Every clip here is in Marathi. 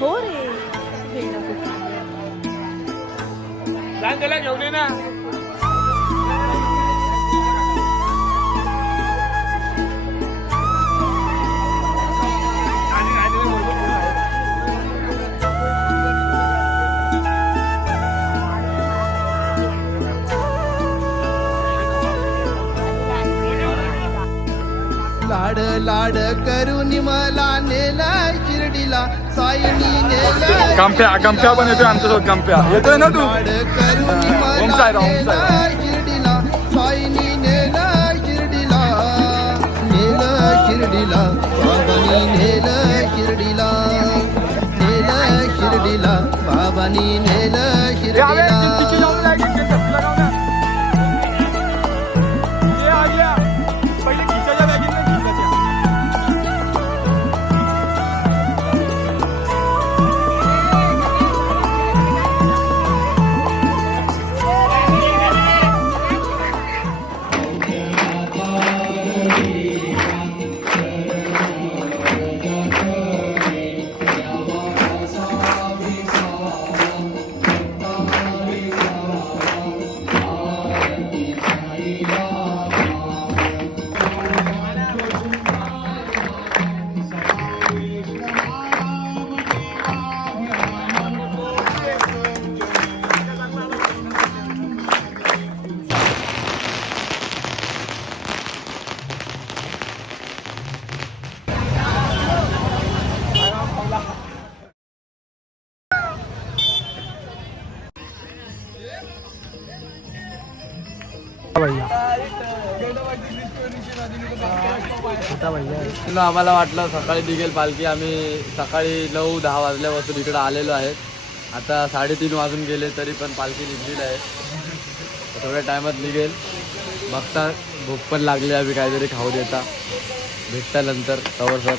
हो रे त्याला घेऊन ये ना. लाड लाड करून मला नेला शिर्डीला साईनी नेला. गंप्या पण येतोय आमच्यासोबत. गंप्या येतोय ना तू. लाड करून मला नेला शिर्डीला साईनी नेला शिर्डीला. नेलं शिर्डीला बाबानी नेलं शिर्डीला. नेलं शिर्डीला बाबानी नेलं शिर्डीला. आम्हाला वाटलं सकाळी निघेल पालखी. आम्ही सकाळी 9-10 वाजल्यापासून इकडे आलेलो आहेत. आता 3:30 वाजून गेले तरी पण पालखी निघलेली आहे. थोड्या टायमात निघेल. बघता भूक पण लागली. आम्ही काहीतरी खाऊ देता भेटल्यानंतर तवर सर.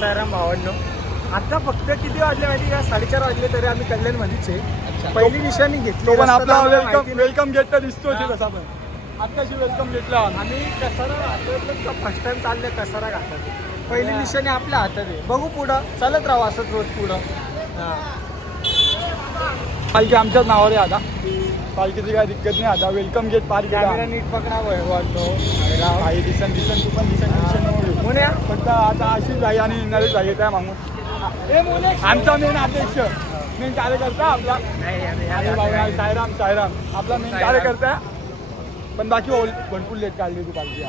साईराम भावांनो, आता फक्त किती वाजले माहिती का? 4:30 वाजले तरी आम्ही कल्याणमध्येच आहे. पहिली निशाणी घेतली. पण आपला वेलकम गेट तर दिसतोय कसा पण. आत्ताशी वेलकम गेटला आम्ही कसारा फर्स्ट टाइम चालले कसारा घाटात. पहिली निशाणी आपल्या हातात आहे. बघू पुढं चालत राहू असंच रोज पुढं. पालखी आमच्याच नावावर आहे आता. पालखीची काय दिक्कत नाही आता. वेलकम गेट पार कॅमेरा नीट पकडा वाटतो. काही दिसन तू पण दिसन फक्त आता आशिष भाई आणि नरेश भाई येत आहे मागून. आमचा मेन अध्यक्ष मेन कार्यकर्ता आपला सायराम आपला मेन कार्यकर्ता. पण बाकी भरपूर लेट काढली तू पालखी.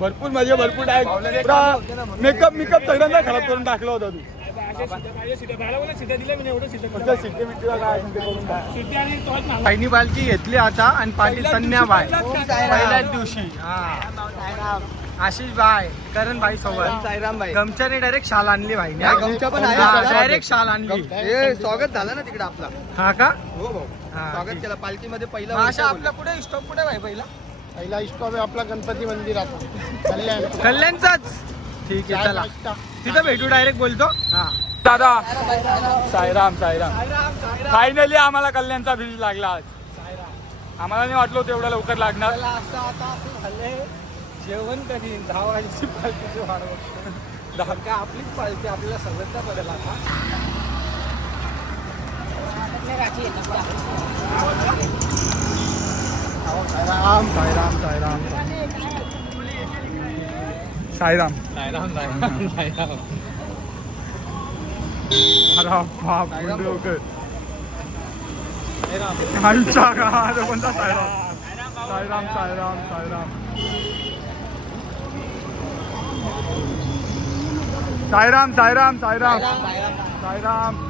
भरपूर म्हणजे भरपूर मेकअप सगळ्यांना खराब करून टाकला होता तू. पहिली पालखी घेतली आता आणि पाटील संध्याबाई पहिल्याच दिवशी. आशिष भाई, करण भाई सोबत साईराम भाई. गमच्याने डायरेक्ट शाल आणली भाई. गमच्या पण आहे. डायरेक्ट शाल आणली. स्वागत झालं ना तिकडे आपला. हा का? हो भाऊ. स्वागत केलं पालखीमध्ये. पहिला अशा आपला कुठे स्टॉप कुठे भाई? पहिला स्टॉप आहे आपला गणपती मंदिरात कल्याणचाच. ठीक आहे चला तिथं भेटू. डायरेक्ट बोलतो. हा दादा साईराम. फायनली आम्हाला कल्याणचा ब्रिज लागला आज. आम्हाला नाही वाटलो तेवढं लवकर लागणार. जेवण कधी 10 वाजेची पालखीची वाट बघतो. का आपलीच पालखी आपल्याला सगळ्यांचा बदल आता. साईराम साईराम साईराम साईराम अरे बाप आईच्या गावात कोणता साईराम साईराम साईराम साईराम साईराम साईराम साईराम साईराम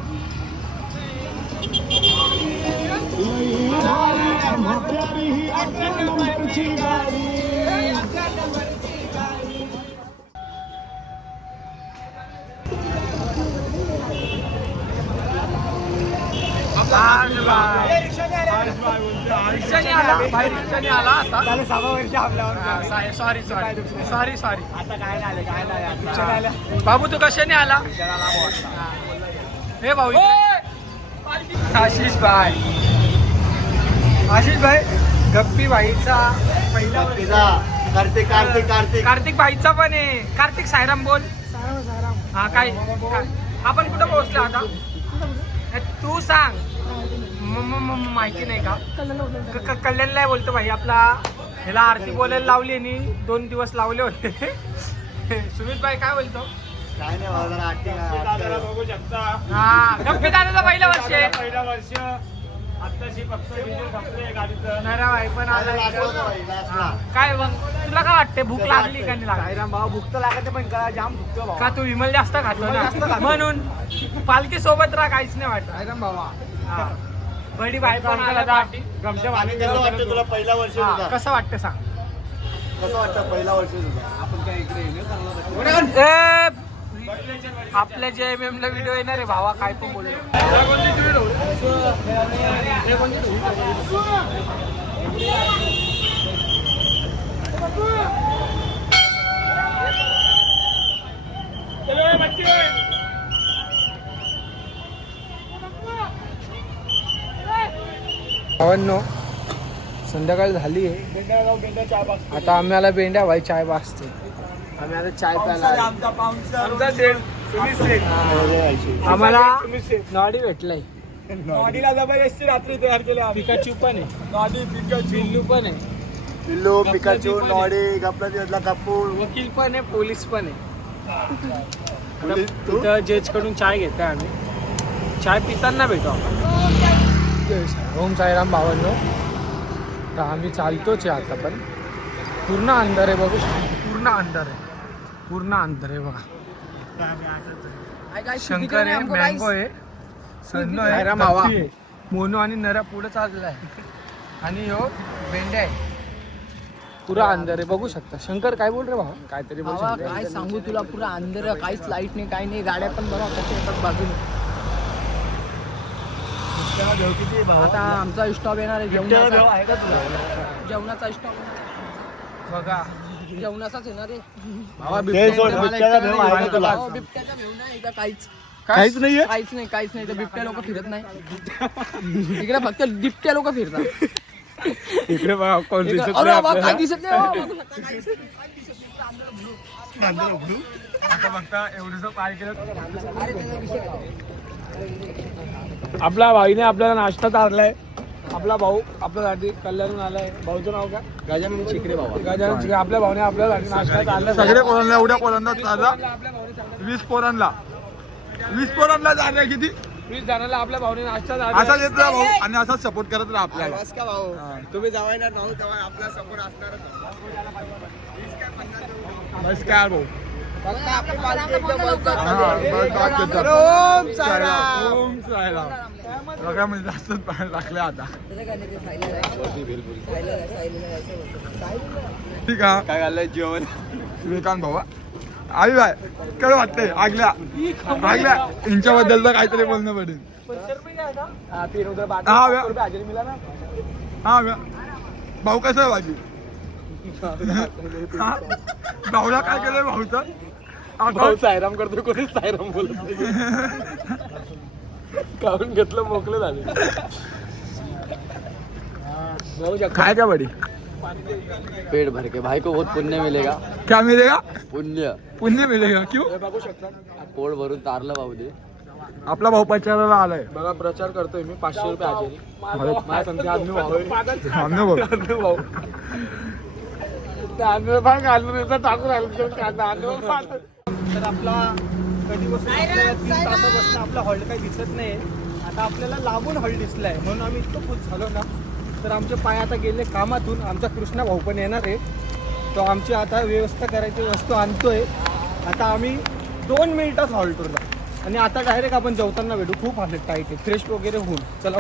रिक्षाने आला बाहेर रिक्षाने आला आता सॉरी सॉरी सॉरी सॉरी आता काय नाही बाबू तू कशाने आला हे भाऊ आशिष भाई गप्पी भाईचा पहिला कार्तिक कार्तिक कार्तिक कार्तिक भाईचा पण आहे कार्तिक सायराम बोल हा काय आपण कुठं पोहोचलो आता तू सांग माहिती नाही का कल्याणला बोलतो भाई आपला ह्याला आरती बोलायला लावली आणि 2 दिवस लावले होते सुमित भाई काय बोलतो काय नाही बघू शकता हा गप्पी दादाचा पहिला वर्ष आहे पहिला वर्ष आत्ताशी फक्त गाडीचं नाही रा भाई पण आला काय मग तुला काय वाटते भूक लागली का नाही लागली भाऊ भूक तर लागते पण का जाम भुकतो भाऊ का तू विमल जास्त खातो ना म्हणून पालखी सोबत राहा काहीच नाही वाटत साईराम भावा बडी भाई पण आला पार्टी गमच्या आणि कसं वाटतं तुला पहिला वर्ष तुझा? कसं वाटतं सांग कसं वाटतं पहिला वर्ष तुझा? आपण काय इकडे येणे आपल्या JMM ला व्हिडिओ येणार आहे भावा काय पण बोललो भावांनो संध्याकाळ झाली आहे आता आम्हाला बेंड्या भाई चाय वाजते आम्ही आता चाय प्यायला आमचा सेट तुम्ही सेट आम्हाला नॉडी भेटलाय नॉडीला जबरदस्ती रात्री तयार केले पिकाचू पण आहे नॉडी पिकाचू बिल्लू पण आहे पिल्लू पिकाचू नॉडी गपला दिवसला कापूर वकील पण आहे पोलीस पण आहे पोलीस तू? इथं जज कडून चाय घेतोय आम्ही चाय पिताना भेटू ओम साईराम भावांनो तर आम्ही चालतोच आहे आता पण पूर्ण अंधार आहे बघू पूर्ण अंधार आहे पूर्ण अंधार आहे बघा शंकर आहे मँगो आहे सन्नो आहे गप्पी आहे, मोनू आणि नरा पुढे चाललेला आहे आणि हो बेंड्या आहे पुरा अंधार आहे बघू शकता शंकर काय बोल रे भावा काहीतरी बोल शंकर. काय सांगू तुला पुरा अंधार काहीच लाईट नाही काही नाही गाड्या पण बघा कशा येतात बाजूने आता आमचा स्टॉप येणार आहे जेवणाचा स्टॉप बघा जेवणाचाच येणार आहे भावा बिबट्याचा भेव आहे का तुला? हो, बिबट्याचा भेव नाही इथं काहीच काहीच नाहीये काहीच नाही तर बिबट्या लोक फिरत नाही इकडे फक्त बिबट्या लोक फिरतात इकडे बघा कोण इकडे- दिसत अरे नाही बाबा, आपल्याला. काय दिसत नाही हो, बघू शकता, काहीच नाही. काय दिसत नाही, अंधार उघडू. आता बघता एवढं पाय केलं अरे त्याचा विषय काय? आपल्या भाईने आपल्याला नाश्ता चारलाय आपला भाऊ आपल्यासाठी कल्याणून आलाय भाऊचं नाव काय गजानन शिकरे बाबा गजानन शिंदे. आपल्या भाऊने आपल्यासाठी नाश्ता चारला सगळे पोरांना एवढ्या पोरांना चालला 20 पोरांना 20 पोरांना जाण्या किती 20 जणांना आपल्या भाऊने नाश्ता असाच येत राहा भाऊ आणि असाच सपोर्ट करत राहा आपल्याला का भाऊ तुम्ही जावायला भाऊ तेव्हा आपला सपोर्ट असणारच बस काय भाऊ फक्त आपली पालखी एकदम लवकर. ओम साईराम ओम साईराम बघा म्हणजे जास्तच पाणी लागले आता त्याचं काय नाही, ते सायलेंट आहे. सायलेंट आहे. ठीक आहे काय घाललंय जेवण विवेकांत भाऊ आई बाय काय वाटतंय आगल्या यांच्याबद्दल तर काहीतरी बोलणं पडेल हा व्या भाऊ कसं आहे बाजी भाऊला काय केलंय भाऊचं भाऊ सायराम करतो कोणीच सायराम बोलत काढून घेतलं मोकळे झाले काय क्या बड़ी पेट भर के भाई को बहुत पुण्य मिलेगा क्या मिलेगा पुण्य पुण्य मिलेगा क्यों बघू शकता पोट भरून तारलं भाऊ ते आपला भाऊ प्रचाराला आलाय. बघा प्रचार करतोय मी 500 रुपये हजेरी. माझ्या संख्या आम्ही भाऊ भाऊ तर आपला कधीपासून आपल्याला 3 तासापासून आपला हॉल्ट काही दिसत नाही. आता आपल्याला लांबून हॉल्ट दिसलाय म्हणून आम्ही इतकं खुश झालो ना. तर आमचे पाय आता गेले कामातून. आमचा कृष्णा भाऊ पण येणार आहे. तो आमची आता व्यवस्था करायची वस्तू आणतोय. आता आम्ही 2 मिनिटात हॉल्टवरला आणि आता डायरेक्ट आपण जेवताना भेटू. खूप हालत टाईट आहे, फ्रेश वगैरे होऊन. चला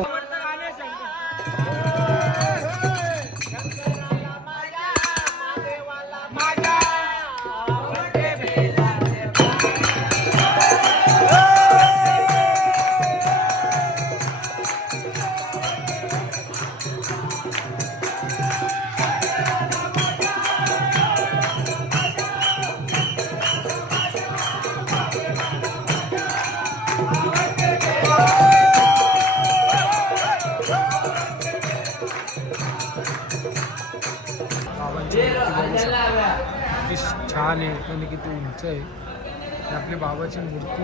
किती छान आहे आणि किती उंच आहे. ही आपली बाबाची मूर्ती.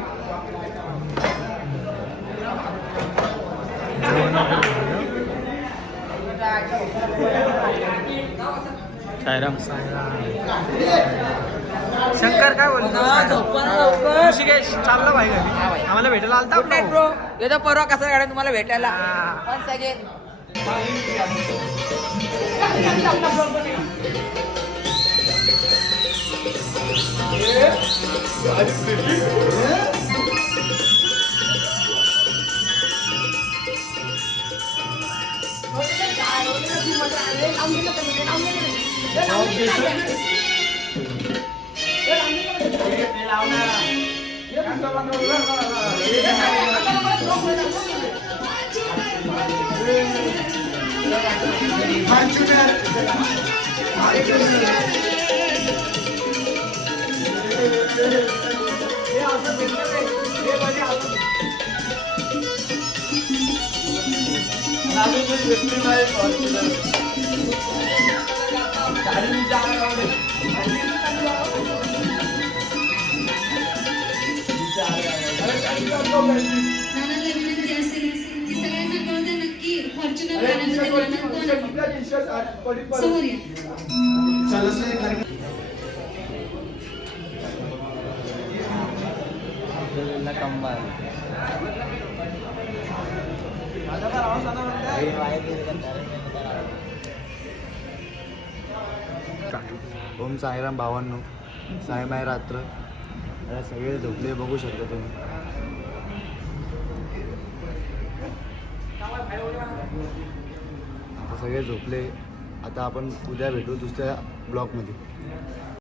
सायराम. शंकर काय बोलतो? ऋषिकेश चालला भाई घरी. आम्हाला भेटायला आलता आपला ब्रो येतो परवा कसा गाड्या तुम्हाला भेटायला. नानांना विनंती असेल की सगळ्यांना कळतं नक्की फॉर्च्युनर गाण्यामध्ये गाणं कोण आहे? समोर या. ओम साईराम भावांनो, सायमाय रात्र. आता सगळे झोपले बघू शकता तुम्ही. आता सगळे झोपले. आता आपण उद्या भेटू दुसऱ्या ब्लॉगमध्ये.